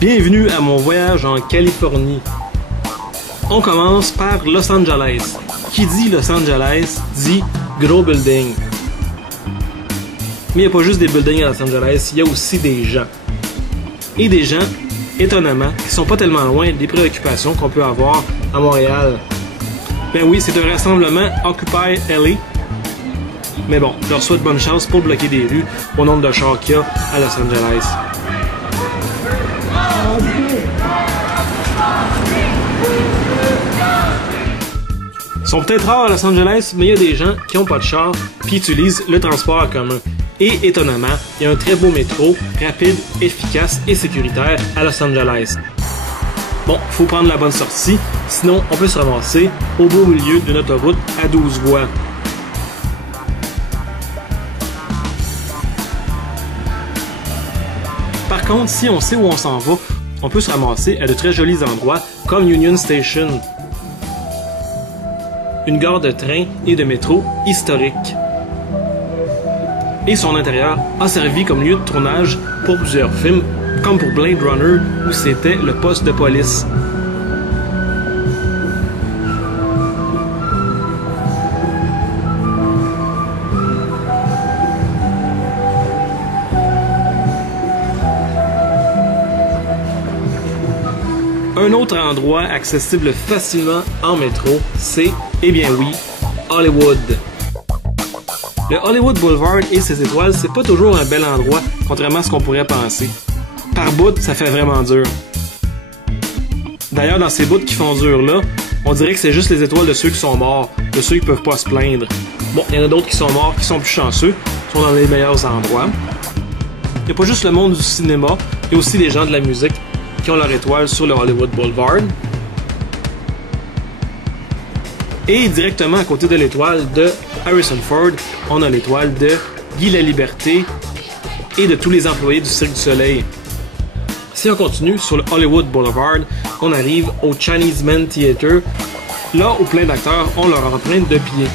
Bienvenue à mon voyage en Californie. On commence par Los Angeles. Qui dit Los Angeles dit gros building. Mais il n'y a pas juste des buildings à Los Angeles, il y a aussi des gens. Et des gens, étonnamment, qui sont pas tellement loin des préoccupations qu'on peut avoir à Montréal. Ben oui, c'est un rassemblement Occupy LA. Mais bon, je leur souhaite bonne chance pour bloquer des rues au nombre de chars qu'il y a à Los Angeles. Ils sont peut-être rares à Los Angeles, mais il y a des gens qui n'ont pas de char puis utilisent le transport en commun. Et étonnamment, il y a un très beau métro, rapide, efficace et sécuritaire à Los Angeles. Bon, il faut prendre la bonne sortie, sinon on peut se ramasser au beau milieu d'une autoroute à 12 voies. Par contre, si on sait où on s'en va, on peut se ramasser à de très jolis endroits comme Union Station, une gare de train et de métro historique. Et son intérieur a servi comme lieu de tournage pour plusieurs films, comme pour Blade Runner, où c'était le poste de police. Un autre endroit accessible facilement en métro, c'est, eh bien oui, Hollywood. Le Hollywood Boulevard et ses étoiles, c'est pas toujours un bel endroit, contrairement à ce qu'on pourrait penser. Par bout, ça fait vraiment dur. D'ailleurs, dans ces bouts qui font dur là, on dirait que c'est juste les étoiles de ceux qui sont morts, de ceux qui peuvent pas se plaindre. Bon, il y en a d'autres qui sont morts, qui sont plus chanceux, qui sont dans les meilleurs endroits. Il n'y a pas juste le monde du cinéma, il y a aussi des gens de la musique qui ont leur étoile sur le Hollywood Boulevard. Et directement à côté de l'étoile de Harrison Ford, on a l'étoile de Guy Laliberté et de tous les employés du Cirque du Soleil. Si on continue sur le Hollywood Boulevard, on arrive au Chinese Men Theatre, là où plein d'acteurs ont leur empreinte de pied,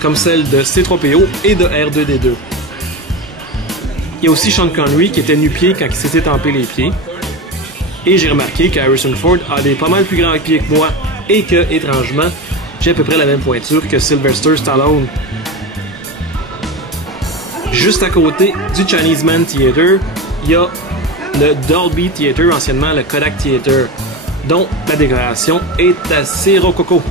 comme celle de C3PO et de R2D2. Il y a aussi Sean Connery qui était nu-pied quand il s'était tampé les pieds. Et j'ai remarqué que Harrison Ford a des pas mal plus grands pieds que moi et que, étrangement, j'ai à peu près la même pointure que Sylvester Stallone. Juste à côté du Chinese Men Theatre, il y a le Dolby Theatre, anciennement le Kodak Theatre, dont la décoration est assez rococo.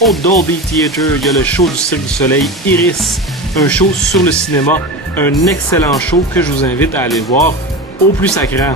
Au Dolby Theatre, il y a le show du Cirque du Soleil Iris, un show sur le cinéma, un excellent show que je vous invite à aller voir au plus sacrant.